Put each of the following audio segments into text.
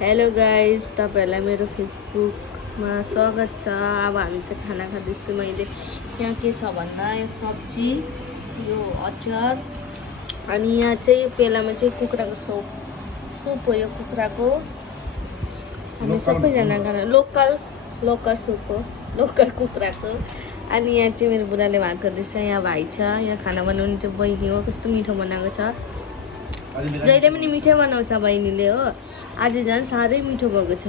Hello guys, तपाईँहरूलाई मेरो फेसबुकमा स्वागत छ। अब हामी चाहिँ खाना खाँदैछु। मैले यहाँ के छ भन्दा यो सब्जी, यो अचार, अनि यहाँ चाहिँ पेलामा चाहिँ कुखुराको सुप हो। यो कुखुराको हामी सबैजना खाना लोकल सुप हो, लोकल कुखुराको। अनि यहाँ चाहिँ मेरो बुढाले भात गर्दैछ। यहाँ भाइ छ, यहाँ खाना बनाउने चाहिँ बहिनी हो। कस्तो मिठो बनाएको छ, जहिले पनि मिठै बनाउँछ बहिनीले हो। आज झन् साह्रै मिठो भएको छ।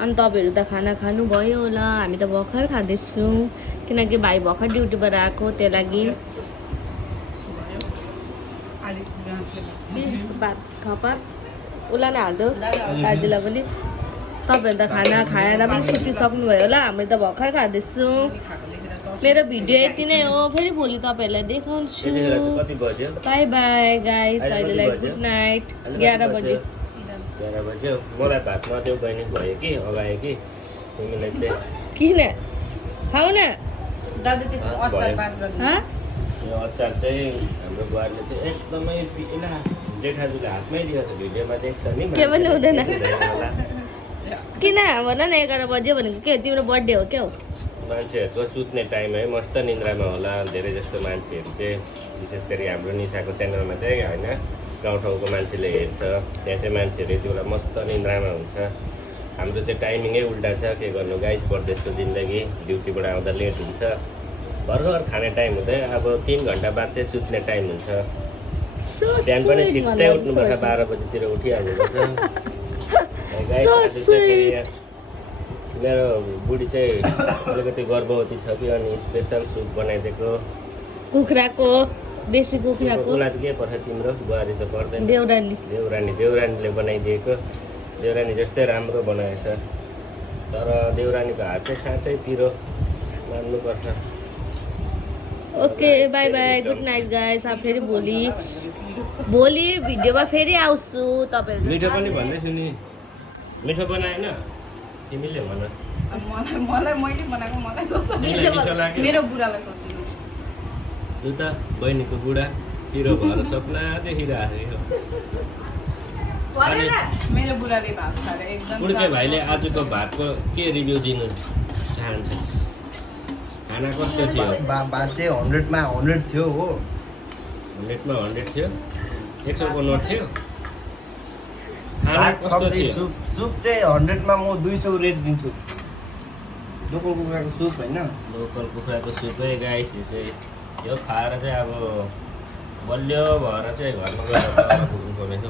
अनि तपाईँहरू त खाना खानुभयो होला, हामी त भर्खर खाँदैछौँ किनकि भाइ भर्खर ड्युटीबाट आएको, त्यो लागि भात खपात उसलाई नै हाल्दो दाजुलाई पनि। तपाईँहरू त खाना खाएर पनि सुतिसक्नुभयो होला, हामी त भर्खर खाँदैछौँ। मेरो भिडियो यति नै हो, फेरि भोलि तपाईँहरूलाई देखाउँछु। बाई बाई गाइस, अहिलेलाई गुड नाइट। 11 बजे 11 बज्यो। मलाई भात नदेऊ बहिनी भयो कि अगायो कि तिमीलाई चाहिँ किन खाऊ न यो अचार चाहिँ हाम्रो बुहारीले चाहिँ एकदमै पिना जेठाजुले हातमै दियो त, भिडियोमा देख्छ नि। के पनि हुँदैन होला। किन भन न, 11 बज्यो भनेको के तिम्रो बर्थडे हो क्या हो? मान्छेहरूको सुत्ने टाइम है, मस्त निन्द्रामा होला धेरै जस्तो मान्छेहरू चाहिँ। विशेष गरी हाम्रो निशाको च्यानलमा चाहिँ होइन, गाउँठाउँको मान्छेले हेर्छ, त्यहाँ चाहिँ मान्छेहरू यति बेला मस्त निन्द्रामा हुन्छ। हाम्रो चाहिँ टाइमिङै उल्टा छ, के गर्नु गाइस, परदेशको जिन्दगी। ड्युटीबाट आउँदा लेट हुन्छ, भर्खर खाने टाइम हुँदै अब 3 घन्टा बाद चाहिँ सुत्ने टाइम हुन्छ। बिहान पनि छिट्टै उठ्नुपर्छ, 12 बजीतिर उठिहाल्नुपर्छ। मेरो बुढी चाहिँ अलिकति गर्भवती छ कि, अनि स्पेसल सुप बनाइदिएको कुखुराको, देशी कुखुराको। उसलाई के पर्छ तिम्रो बुहारी त पर्दैन। देउरानीले बनाइदिएको। देउरानी जस्तै राम्रो बनाएछ, तर देउरानीको हात चाहिँ साँच्चै पिरो मान्नुपर्छ। Okay by by, good night guys. अब फेरि भोलि भिडियोमा फेरि आउँछु तपाईँहरू। मिठो पनि भन्दैछु नि, मिठो बनाएन तिमीले भन। मलाई मैले बनाएको मलाई सोच्छ, मिठो लाग्यो मेरो बुढालाई सोच्नु। यो त बहिनीको बुढा पिरो भएर सपना देखिरहेको थियो। मेरो बुढाले भात खाएर एकदम। बुढके भाइले आजको भातको के रिभ्यू दिनु चाहन्छस्? खाना कस्तो थियो? भात चाहिँ 100 मा 100 थियो हो। 100 मा 100 थियो, 100 को नोट थियो। खाना भात कस्तो सब्जी थियो? सुप चाहिँ 100 मा म 200 रेट दिन्छु। लोकल कुखुराको सुप होइन, लोकल कुखुराको सुपै गाइस। यो खाएर चाहिँ अब बलियो भएर चाहिँ घरमा गएर पुग्नुपर्नेछ।